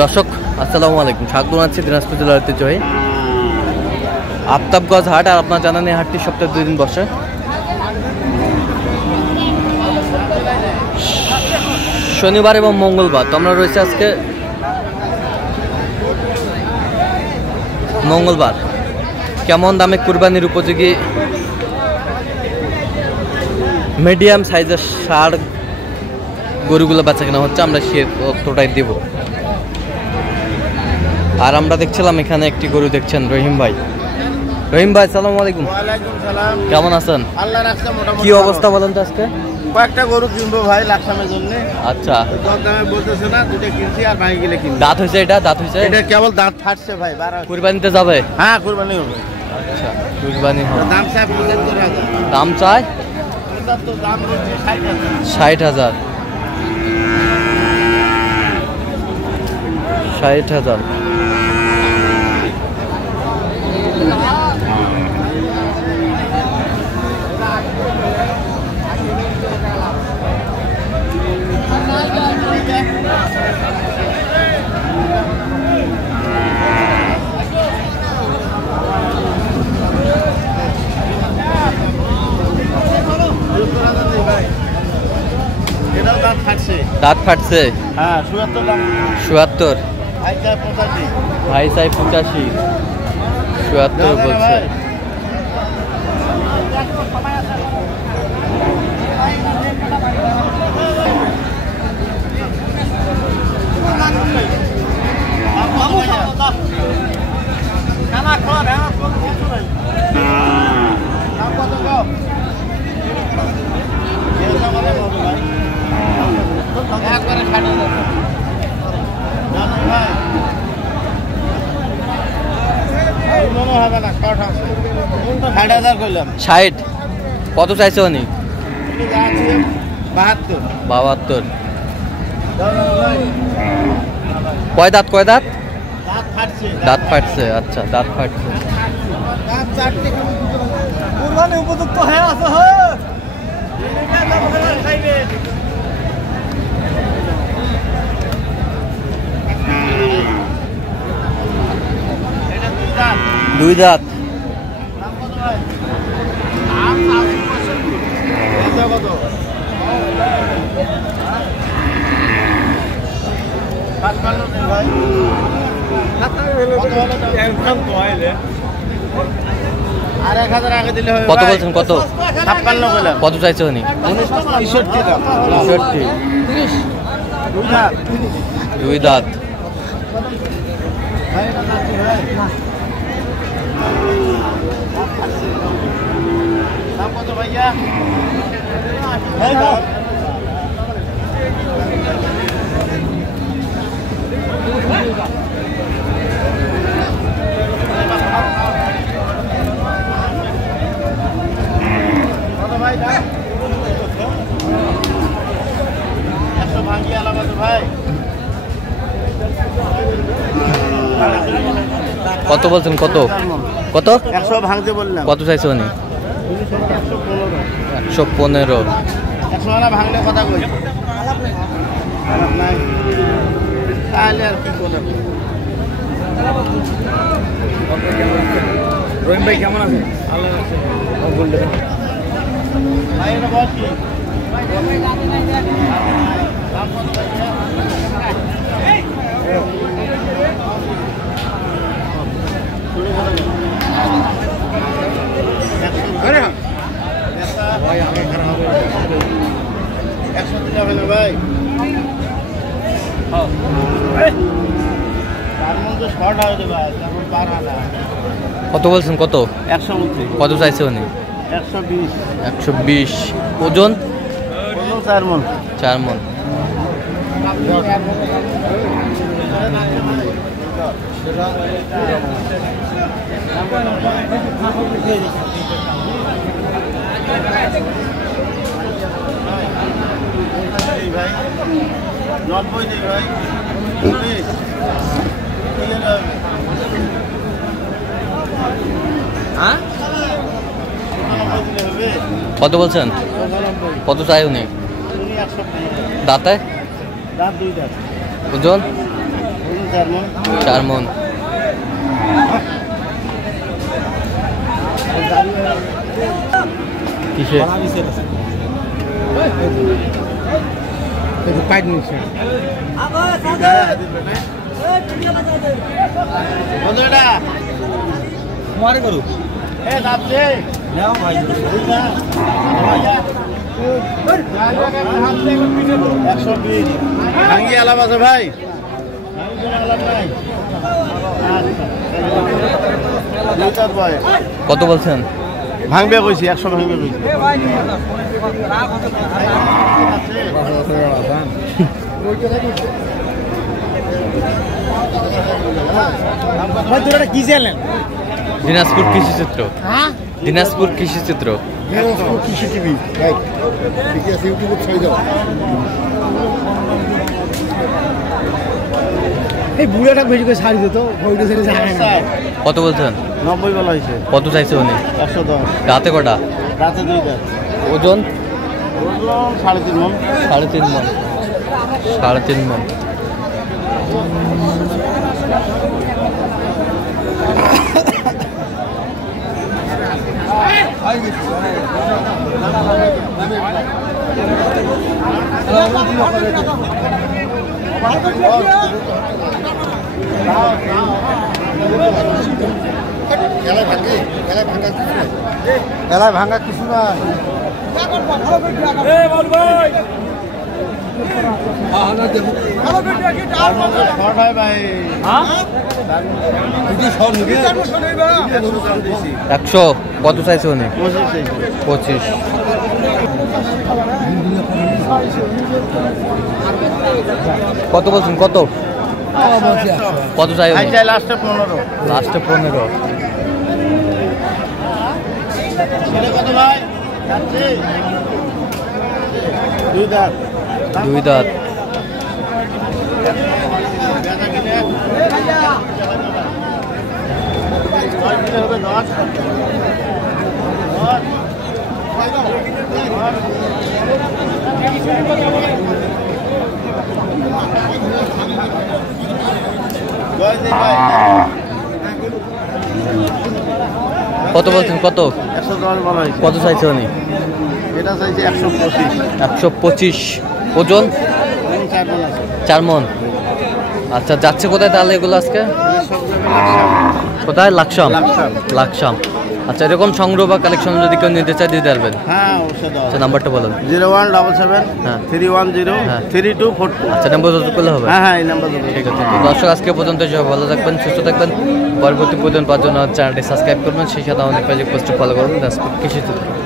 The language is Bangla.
দর্শক আসসালামু আলাইকুম, স্বাগত জানাচ্ছি দিনাজপুর জেলার ঐতিহ্যবাহী আফতাবগঞ্জ হাট। আর আপনার জানেন এই হাটটি সপ্তাহে 2 দিন বসে, শনিবার এবং মঙ্গলবার। তো আমরা রয়েছে আজকে মঙ্গলবার। কেমন দামে কুরবানির উপযোগী মিডিয়াম সাইজের ষাঁড় গরুগুলো বেচা কেনা হচ্ছে, আমরা সে তথ্যটাই দেব। আর আমরা দেখছিলাম এখানে একটি গরু দেখছেন রহিম ভাই। রহিম ভাই আসসালামু আলাইকুম। ওয়ালাইকুম সালাম। কেমন আছেন? আল্লাহ রাখছে মোটামুটি। কি অবস্থা বলেন তো আজকে? কয়েকটা গরু কিনবো ভাই লাকসামের জন্য। আচ্ছা, দর দামে বলতেছে না, দুটো কিনছি আর ভাই গেলে কিনবো। দাঁত হয়েছে? দাঁত হয়েছে? এটা কেবল দাঁত ফাটছে ভাই। কুরবানিতে যাবে? হ্যাঁ কুরবানি হবে। আচ্ছা, কুরবানি হবে। দাম চাই 75,000। দাম চাই তো দাম রয়েছে 60,000। 60,000। 60,000। দাঁত ফাটছে। দাঁত ফাটছে? হ্যাঁ 77 দাম। 77। ভাই চাই 85। ভাই চাই 85। 77 বলছে। ষাট 60। কত চাইছে উনি? 72। কয় দাঁত? দাঁত ফাটছে। আচ্ছা, দাঁত ফাটছে। উপযুক্ত হয়ে আছে। দুই দাঁত। কত বলছেন? কত? 56। কত চাইছে উনি? 63। 2 দাঁত। কত ভাইয়া? কত বলছেন? কত? কত? 100 ভাঙতে বললাম। কত চাইছে উনি? 115। 100 ভাঙলে কথা কই। তাহলে আর কি করব? রহিম ভাই কেমন আছে? আল্লাহ রাখছে। ভাই এটা বল কি? দাম কত ভাই? ভাই আমি খারাপ হবে। 100 দিলে হবে না ভাই? তার মধ্যে শর্ট হবে ভাই, তখন পার হবে। কত বলছেন? কত? 120। কত চাইছে উনি? 120। 120। ওজন? 4 মণ। 4 মণ। ভাই 90 দিই ভাই। হ্যাঁ কত বলছেন? কত চাই উনি? দাঁতে? দাঁত দুই দাঁত। ওজন? 4 মন। কিসে আলাপ আছে ভাই, কত বলছেন? ভাঙবে কইছি 100 ভাঙবে কইছি। কি চ্যানেল? দিনাজপুর কৃষি চিত্র। দিনাজপুর কৃষি চিত্র। কৃষি টিভি ঠিক আছে, ইউটিউবে ছেড়ে দাও। এই বুড়াটা বেশি করে ছাড়ি দিত, ওইটা ছেড়ে যায় না। কত বলছেন? 90 বলা হয়েছে। কত চাইছে উনি? 110। রাতে কটা? রাতে 2 দাঁত। ওজন? ওজন 3.5 মণ। 3.5 মণ। 3.5 মণ। এলায় ভাঙা কিছু না। ভাই 100। কত চাইছে উনি? 25। কত বলছেন? কত কত চাই? লাস্টে 15। লাস্টে 15। কত ভাই? 2 দাঁত। 2 দাঁত। কত বলছেন? কত? 110 বলা হয়েছে। কত চাইছে উনি? এটা চাইছে 125। 125। ওজন? 4 মণ। আচ্ছা, যাচ্ছে কোথায় তাহলে এগুলো আজকে? কোথায়? লাকসাম। লাকসাম। আচ্ছা, এরকম সংগ্রহ বা কালেকশন যদি কেউ নিতে চায় দিতে পারবেন? হ্যাঁ, অবশ্যই দাও। আচ্ছা, নাম্বারটা বলুন। 01777 হ্যাঁ 310 হ্যাঁ 3242। আচ্ছা, নাম্বার যোগাযোগ করলে হবে? হ্যাঁ হ্যাঁ, এই নাম্বার ঠিক আছে। তো দর্শক, আজকে পর্যন্ত সবাই ভালো থাকবেন, সুস্থ থাকবেন। পরবর্তী প্রতিদিন পাওয়ার জন্য চ্যানেলটি সাবস্ক্রাইব করবেন, সেই সাথে আমাদের ফেসবুক পোস্টে ফলো করবেন। কৃষি চিত্র।